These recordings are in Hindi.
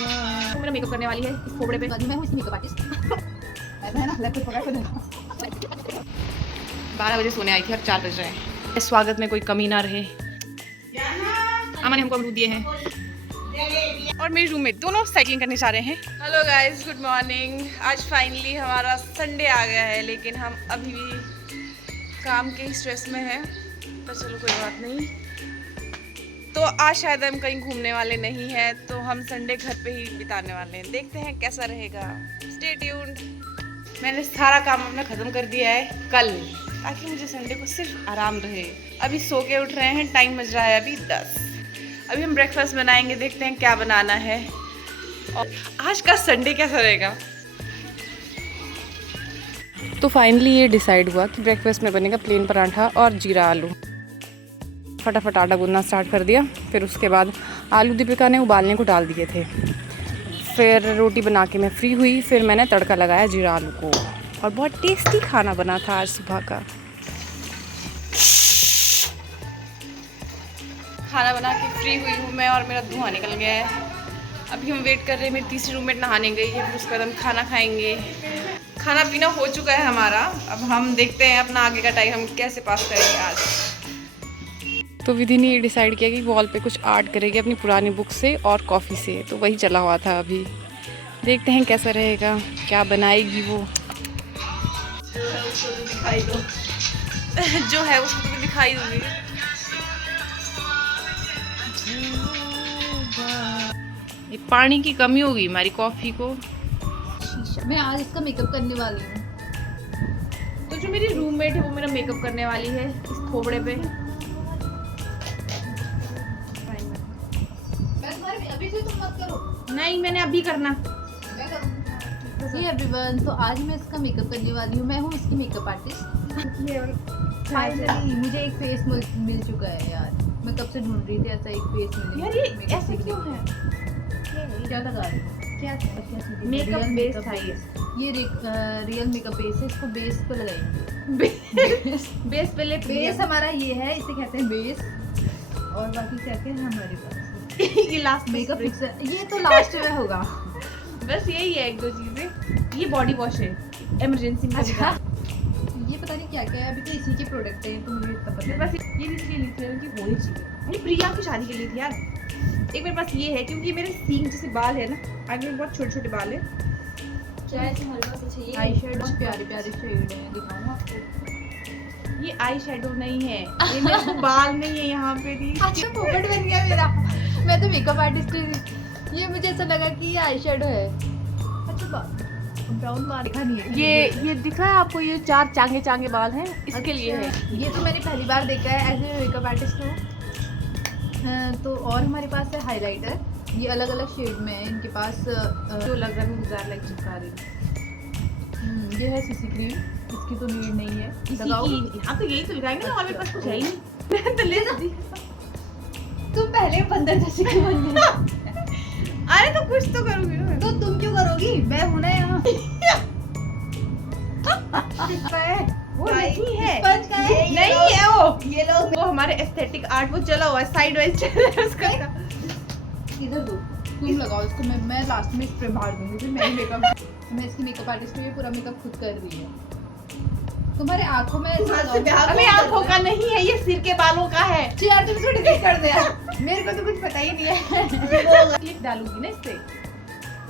तो मेरा मेकअप करने वाली है इस खोपड़े पे। मैं हूँ इस मेकअप आर्टिस्ट। ऐसा है ना, लैपटॉप पकड़ के देखो। 12 बजे सोने आई थी और 4 बज रहे हैं। स्वागत में कोई कमी ना रहे। अमन ने हमको अमरूद दिए हैं और मेरी रूममेट दोनों साइकिलिंग करने जा रहे हैं। Hello guys, good morning. आज फाइनली हमारा संडे आ गया है, लेकिन हम अभी भी काम के स्ट्रेस में हैं, पर चलो कोई बात नहीं। तो आज शायद हम कहीं घूमने वाले नहीं हैं, तो हम संडे घर पे ही बिताने वाले हैं। देखते हैं कैसा रहेगा, स्टे ट्यून्ड। मैंने सारा काम अपना ख़त्म कर दिया है कल, ताकि मुझे संडे को सिर्फ आराम रहे। अभी सो के उठ रहे हैं, टाइम बज रहा है अभी 10। अभी हम ब्रेकफास्ट बनाएंगे, देखते हैं क्या बनाना है और आज का संडे कैसा रहेगा। तो फाइनली ये डिसाइड हुआ कि ब्रेकफास्ट में बनेगा प्लेन पराठा और जीरा आलू। फटाफट आटा गूंदना स्टार्ट कर दिया, फिर उसके बाद आलू दीपिका ने उबालने को डाल दिए थे। फिर रोटी बना के मैं फ्री हुई, फिर मैंने तड़का लगाया जीरा आलू को और बहुत टेस्टी खाना बना था आज सुबह का। खाना बना के फ्री हुई हूँ मैं और मेरा धुआं निकल गया है। अभी हम वेट कर रहे हैं, मेरी तीसरी रूममेट नहाने गई है, फिर उसके बाद हम खाना खाएंगे। खाना पीना हो चुका है हमारा, अब हम देखते हैं अपना आगे का टाइम हम कैसे पास करेंगे आज। तो विधि ने ये डिसाइड किया कि वॉल पे कुछ आर्ट करेगी अपनी पुरानी बुक से और कॉफ़ी से, तो वही चला हुआ था। अभी देखते हैं कैसा रहेगा, क्या बनाएगी वो। दिखाई दो जो है उसको तुम्हें दिखाई दूंगी। ये पानी की कमी होगी हमारी कॉफ़ी को। मैं आज इसका मेकअप करने वाली हूँ। तो जो मेरी रूममेट है वो मेरा मेकअप करने वाली है इस खोपड़े पे। अभी से तुम मत करो। नहीं, मैंने अभी करना। जी एवरीवन, तो आज मैं इसका मेकअप करने वाली हूँ। मैं हूँ इसकी मेकअप आर्टिस्ट। फाइनली मुझे एक फेस मिल चुका है यार। मैं कब से ढूंढ रही थी ऐसा एक फेस मिले। यार ये ऐसे क्यों है? क्या लगा रही हो? क्या मेकअप बेस था ये? ये रियल मेकअप बेस है, इसको बेस पे लगाएंगे। बेस पहले बेस हमारा ये है, इसे कहते हैं बेस। और बाकी क्या क्या है हमारे पास? ये लास्ट मेकअप फिक्सर, ये तो लास्ट में होगा। बस यही है, 1-2 चीजें। ये बॉडी वॉश है इमरजेंसी में। अच्छा, ये पता नहीं क्या क्या है, अभी तो इसी के प्रोडक्ट है, तो मुझे इतना पता नहीं। बस ये इसलिए ली थी कि होनी चाहिए। अरे प्रिया की शादी के लिए थी यार। एक मेरे पास ये है क्योंकि मेरे सींग जैसे बाल है ना, आगे में बहुत छोटे छोटे बाल है। क्या है हमारे पास? अच्छा, ये आई शेड, बहुत प्यारे प्यारे शेड है, दिखाऊं आपको? ये आई शेडो नहीं है, ये मेरे को बाल नहीं है यहाँ पे भी। अच्छा, पोपट बन गया मेरा। मैं तो मेकअप आर्टिस्ट हूँ। ये मुझे ऐसा लगा कि ये आई शेडो है। अच्छा, ब्राउन बाल दिखा नहीं है। ये दिख रहा है आपको? ये 4 चांगे चांगे बाल हैं, इसके लिए है। ये तो मैंने पहली बार देखा है, ऐसे मेकअप आर्टिस्ट हूँ। तो और हमारे पास है हाइलाइटर, ये अलग अलग शेड में है इनके पास। जो लग रहा है मैं गुजार लाइक चिपका रही हूँ। ये है सीसी क्रीम, इसकी तो नीड नहीं है। आप तो यही तो लगाएंगे ना, और मेरे पास कुछ है ही नहीं। तो ले लो। तुम पहले बंदर जैसे क्यों बन गई? अरे तो कुछ तो करूंगी ना। तो तुम क्यों करोगी? मैं हूं ना यहाँ। वो नहीं है, स्पंज का है? नहीं है वो। ये लोग वो हमारे एस्थेटिक आर्ट वो चला हुआ है, साइड वाइज चल रहा है उसका। इधर दो, तुम लगाओ इसको। मैं लास्ट में स्प्रे मार दूंगी, फिर मैं मेकअप मैं इसकी मेकअप आर्टिस्ट हूँ, ये पूरा मेकअप खुद कर रही है। तुम्हारे आंखों में ऐसे लगाओ। अबे आंखों का नहीं है, ये सिर के बालों का है। यार तुम इसको डिलीट कर दे यार। मेरे को तो कुछ पता ही नहीं है। क्लिप डालूंगी ना इस पे।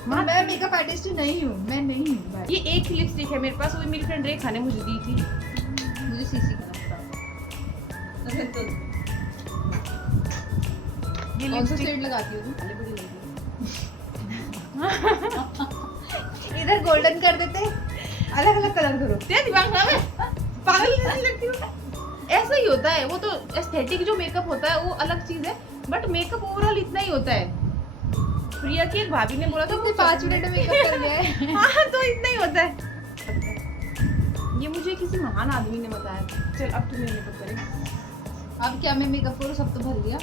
मैं मेकअप आर्टिस्ट नहीं हूँ, मैं नहीं हूँ भाई। ये एक ही लिपस्टिक है मेरे पास, वो मेरी फ्रेंड रेखा ने मुझे दी थी। मुझे सीसी करना था। ये कौन सा लिपस्टिक शेड लगाती हो तुम? इधर गोल्डन कर देते, अलग अलग कलर करो। तेरा दिमाग खराब है? पागल नहीं लगती हो? ऐसा ही होता है, वो तो एस्थेटिक जो मेकअप होता है वो अलग चीज है, बट मेकअप ओवरऑल इतना ही होता है। प्रिया की एक भाभी ने बोला था तुमने 5 मिनट में मेकअप कर लिया है। हाँ, तो इतना ही होता है। ये मुझे किसी महान आदमी ने बताया था। चल अब तू मेरा मेकअप करे। अब क्या मैं मेकअप करूँ? सब तो भर गया।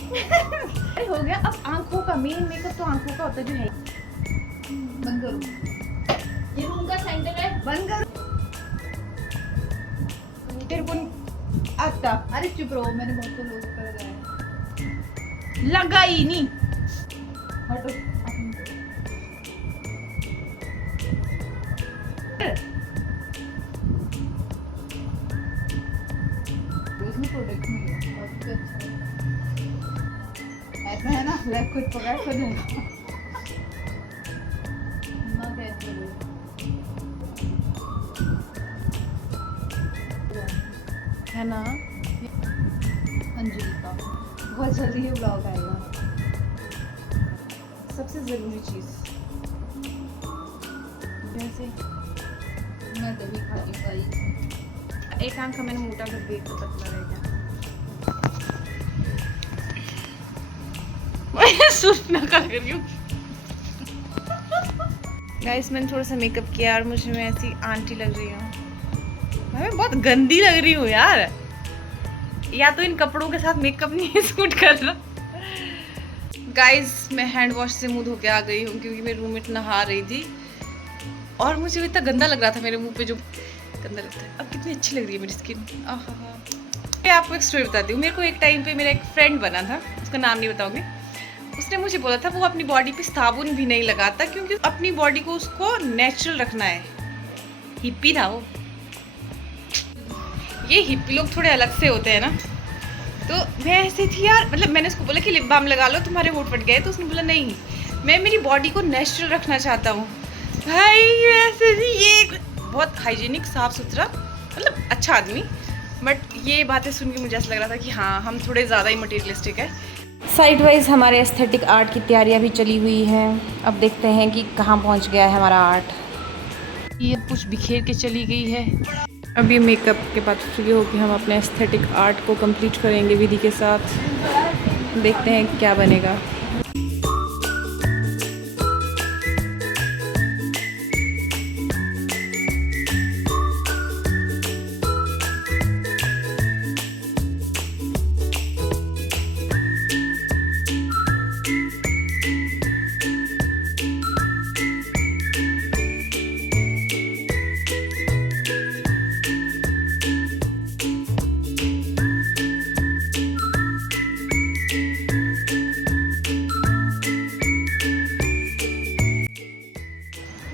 अरे हो गया। अब आंखों का मेन मेकअप तो आंखों का होता है जो है। बंद करो। ये रूम का सेंटर है, बंद करो। तेरे को आता? अरे चुप रहो, मैंने बहुत को लोग कर लगाया। लगा ही नहीं। हटो। भी अच्छा है। ऐसा है ना, लाइक कुछ पकड़ तो दूंगा ना, कैसे बोलूं? है ना। अंजलि का बहुत जल्दी ये ब्लॉग आएगा। सबसे ज़रूरी चीज़ जैसे मैं दही खाती खाई। एक आंख का मैंने मोटा कर दिया, तो पतला रह गया। मैं सुन ना कर रही हूँ। गाइस मैंने थोड़ा सा मेकअप किया और मुझे मैं ऐसी आंटी लग रही हूँ। मैं बहुत गंदी लग रही हूँ यार, या तो इन कपड़ों के साथ मेकअप नहीं सूट कर रहा। गाइस मैं हैंड वॉश से मुंह धो के आ गई हूँ क्योंकि मेरी रूममेट नहा रही थी और मुझे इतना गंदा लग रहा था मेरे मुंह पे, जो गंदा लगता है। अब कितनी अच्छी लग रही है मेरी स्किन। मैं आपको एक स्टोरी बताती हूँ। मेरे को एक टाइम पे मेरा एक फ्रेंड बना था, उसका नाम नहीं बताऊंगी। उसने मुझे बोला था वो अपनी बॉडी पे साबुन भी नहीं लगाता क्योंकि अपनी बॉडी को उसको नेचुरल रखना है। हिप्पी था वो। ये हिप्पी लोग थोड़े अलग से होते हैं ना। तो मैं ऐसे थी यार, मतलब मैंने उसको बोला कि लिप बाम लगा लो तुम्हारे होंठ फट गए, तो उसने बोला नहीं, मैं मेरी बॉडी को नेचुरल रखना चाहता हूँ। भाई ऐसे थी, ये बहुत हाइजीनिक साफ सुथरा, मतलब अच्छा आदमी, बट ये बातें सुन के मुझे ऐसा लग रहा था कि हाँ हम थोड़े ज़्यादा ही मटेरियलिस्टिक है। साइड वाइज हमारे एस्थेटिक आर्ट की तैयारियां भी चली हुई हैं। अब देखते हैं कि कहाँ पहुँच गया है हमारा आर्ट। ये कुछ बिखेर के चली गई है। अभी मेकअप के बाद फ्री होकर हम अपने एस्थेटिक आर्ट को कंप्लीट करेंगे विधि के साथ। देखते हैं क्या बनेगा।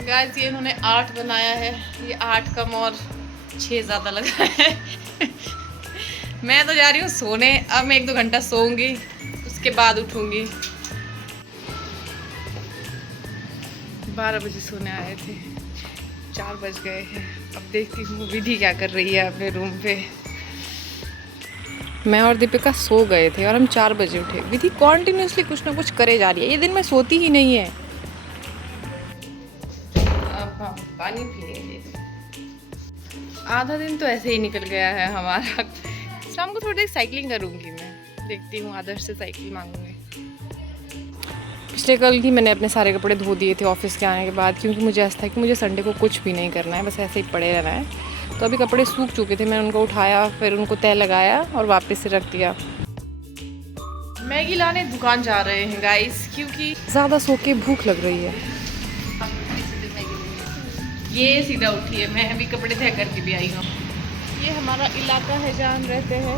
गाइस ये इन्होंने 8 बनाया है, ये 8 कम और 6 ज़्यादा लगा है। मैं तो जा रही हूँ सोने। अब मैं 1-2 घंटा सोऊंगी, उसके बाद उठूंगी। 12 बजे सोने आए थे, 4 बज गए हैं। अब देखती हूँ विधि क्या कर रही है अपने रूम पे। मैं और दीपिका सो गए थे और हम 4 बजे उठे। विधि कॉन्टिन्यूसली कुछ ना कुछ करे जा रही है, ये दिन में सोती ही नहीं है। हाँ, पानी पिएंगे। आधा दिन तो ऐसे ही निकल गया है हमारा। शाम को थोड़ी देर साइकिलिंग करूँगी मैं, देखती हूँ आदर्श से साइकिल मांगूंगी। पिछले कल ही मैंने अपने सारे कपड़े धो दिए थे ऑफिस के आने के बाद, क्योंकि मुझे ऐसा था कि मुझे संडे को कुछ भी नहीं करना है, बस ऐसे ही पड़े रहना है। तो अभी कपड़े सूख चुके थे, मैंने उनको उठाया, फिर उनको तह लगाया और वापस से रख दिया। मैगी लाने दुकान जा रहे हैं गाइस, क्योंकि ज़्यादा सो के भूख लग रही है। ये सीधा उठी है, मैं अभी कपड़े तय करके भी आई हूँ। ये हमारा इलाका है जहाँ हम रहते हैं।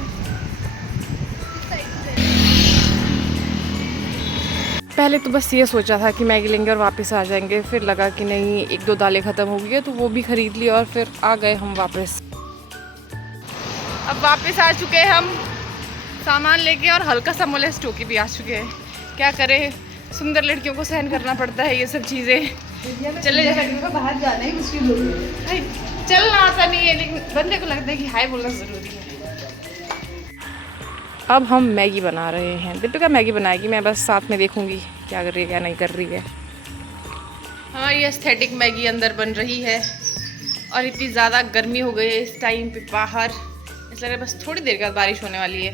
पहले तो बस ये सोचा था कि मैगी लेंगे और वापस आ जाएंगे, फिर लगा कि नहीं 1-2 दालें ख़त्म हो गई है तो वो भी ख़रीद ली और फिर आ गए हम वापस। अब वापस आ चुके हैं हम सामान लेके, और हल्का सा मोलेस्ट होके भी आ चुके हैं। क्या करें, सुंदर लड़कियों को सहन करना पड़ता है ये सब चीज़ें। चले जाएगा बाहर जाना ही मुश्किल हो गया। चलना आता नहीं है, लेकिन बंदे को लगता है कि हाय बोलना ज़रूरी है। अब हम मैगी बना रहे हैं। दीपिका मैगी बनाएगी, मैं बस साथ में देखूंगी क्या कर रही है क्या नहीं कर रही है। हमारी एस्थेटिक मैगी अंदर बन रही है और इतनी ज़्यादा गर्मी हो गई है इस टाइम पे बाहर, इसलिए बस थोड़ी देर बाद बारिश होने वाली है।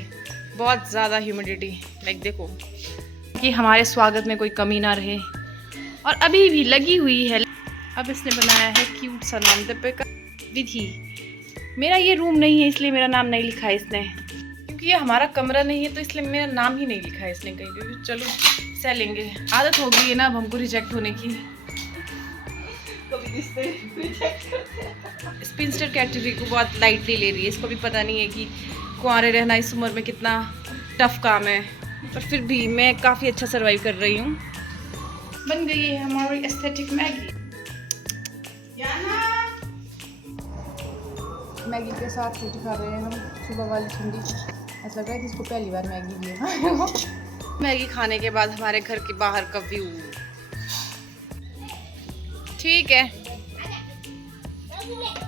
बहुत ज़्यादा ह्यूमिडिटी, लाइक देखो कि हमारे स्वागत में कोई कमी ना रहे, और अभी भी लगी हुई है। अब इसने बनाया है क्यूट सा नाम, दीपिका विधि। मेरा ये रूम नहीं है इसलिए मेरा नाम नहीं लिखा है इसने, क्योंकि ये हमारा कमरा नहीं है तो इसलिए मेरा नाम ही नहीं लिखा है इसने कहीं पे। चलो सह लेंगे, आदत हो गई है ना अब हमको रिजेक्ट होने की। स्पिंस्टर कैटेगरी को बहुत लाइटली ले रही है, इसको भी पता नहीं है कि कुंवारे रहना इस उम्र में कितना टफ काम है, पर फिर भी मैं काफ़ी अच्छा सर्वाइव कर रही हूँ। बन गई है हमारी एस्थेटिक मैगी। मैगी के साथ रोटी खा रहे हैं हम, सुबह वाली ठंडी। ऐसा लग रहा है कि इसको पहली बार मैगी दी है। मैगी खाने के बाद हमारे घर के बाहर का व्यू। ठीक है,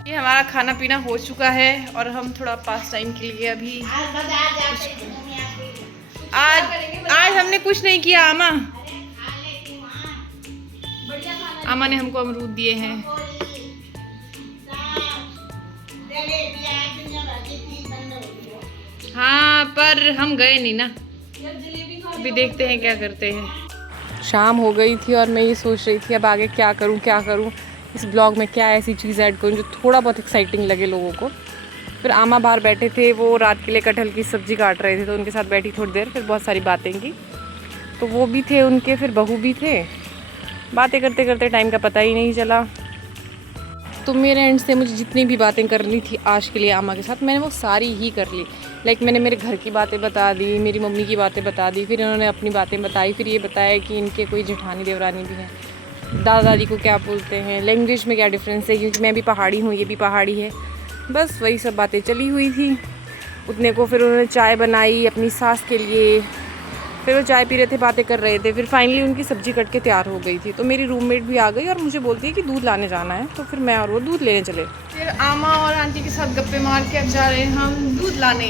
ये हमारा खाना पीना हो चुका है और हम थोड़ा पास टाइम के लिए अभी आज हमने कुछ नहीं किया। आमा ने हमको अमरूद दिए हैं। हाँ, पर हम गए नहीं ना, अभी देखते हैं क्या करते हैं। शाम हो गई थी और मैं ये सोच रही थी अब आगे क्या करूँ इस ब्लॉग में, क्या ऐसी चीज़ ऐड करूँ जो थोड़ा बहुत एक्साइटिंग लगे लोगों को। फिर आमा बाहर बैठे थे, वो रात के लिए कटहल की सब्ज़ी काट रहे थे, तो उनके साथ बैठी थोड़ी देर, फिर बहुत सारी बातें की। तो वो भी थे उनके, फिर बहू भी थे। बातें करते करते टाइम का पता ही नहीं चला। तो मेरे एंड से मुझे जितनी भी बातें करनी थी आज के लिए आमा के साथ, मैंने वो सारी ही कर ली। लाइक मैंने मेरे घर की बातें बता दी, मेरी मम्मी की बातें बता दी, फिर इन्होंने अपनी बातें बताई, फिर ये बताया कि इनके कोई जेठानी देवरानी भी है, दादा दादी को क्या बोलते हैं, लैंग्वेज में क्या डिफरेंस है, क्योंकि मैं भी पहाड़ी हूँ, ये भी पहाड़ी है। बस वही सब बातें चली हुई थी। उतने को फिर उन्होंने चाय बनाई अपनी सास के लिए, फिर वो चाय पी रहे थे, बातें कर रहे थे। फिर फाइनली उनकी सब्ज़ी कट के तैयार हो गई थी, तो मेरी रूममेट भी आ गई और मुझे बोलती है कि दूध लाने जाना है। तो फिर मैं और वो दूध लेने चले। फिर आमा और आंटी के साथ गप्पे मार के अब जा रहे हैं हम दूध लाने।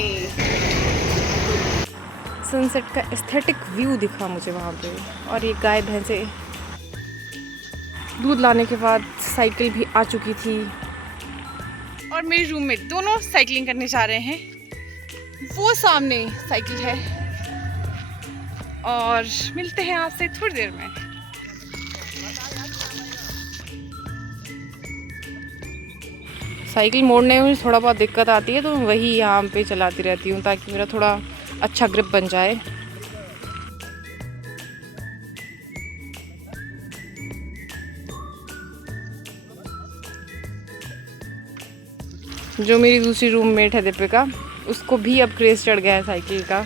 सनसेट का एस्थेटिक व्यू दिखा मुझे वहाँ पे, और ये गाय भैंसे। दूध लाने के बाद साइकिल भी आ चुकी थी और मेरी रूममेट दोनों साइकिलिंग करने जा रहे हैं। वो सामने साइकिल है और मिलते हैं आपसे थोड़ी देर में। साइकिल मोड़ने में थोड़ा बहुत दिक्कत आती है, तो वही यहाँ पे चलाती रहती हूँ ताकि मेरा थोड़ा अच्छा ग्रिप बन जाए। जो मेरी दूसरी रूममेट है दीपिका, उसको भी अब क्रेज़ चढ़ गया है साइकिल का,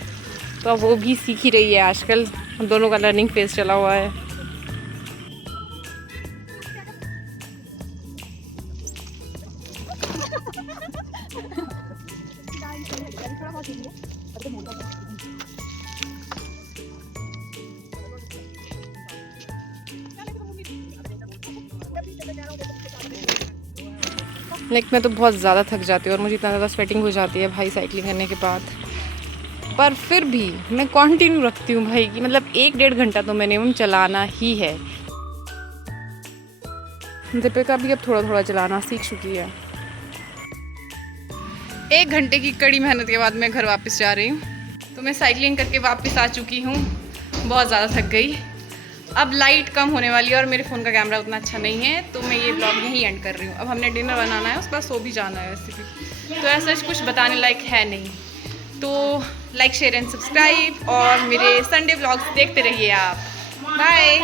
तो अब वो भी सीख ही रही है आजकल। हम दोनों का लर्निंग फेज चला हुआ है। लाइक मैं तो बहुत ज़्यादा थक जाती हूँ और मुझे इतना ज़्यादा स्वेटिंग हो जाती है भाई साइकिलिंग करने के बाद, पर फिर भी मैं कंटिन्यू रखती हूँ भाई कि मतलब 1-1.5 घंटा तो मिनिमम चलाना ही है। दीपिका भी अब थोड़ा थोड़ा चलाना सीख चुकी है। 1 घंटे की कड़ी मेहनत के बाद मैं घर वापस जा रही हूँ। तो मैं साइकिलिंग करके वापस आ चुकी हूँ, बहुत ज़्यादा थक गई। अब लाइट कम होने वाली है और मेरे फ़ोन का कैमरा उतना अच्छा नहीं है, तो मैं ये ब्लॉग यहीं एंड कर रही हूँ। अब हमने डिनर बनाना है, उसके बाद सो भी जाना है वैसे भी, तो ऐसा कुछ बताने लायक है नहीं। तो लाइक शेयर एंड सब्सक्राइब और मेरे संडे व्लॉग्स देखते रहिए आप। बाय।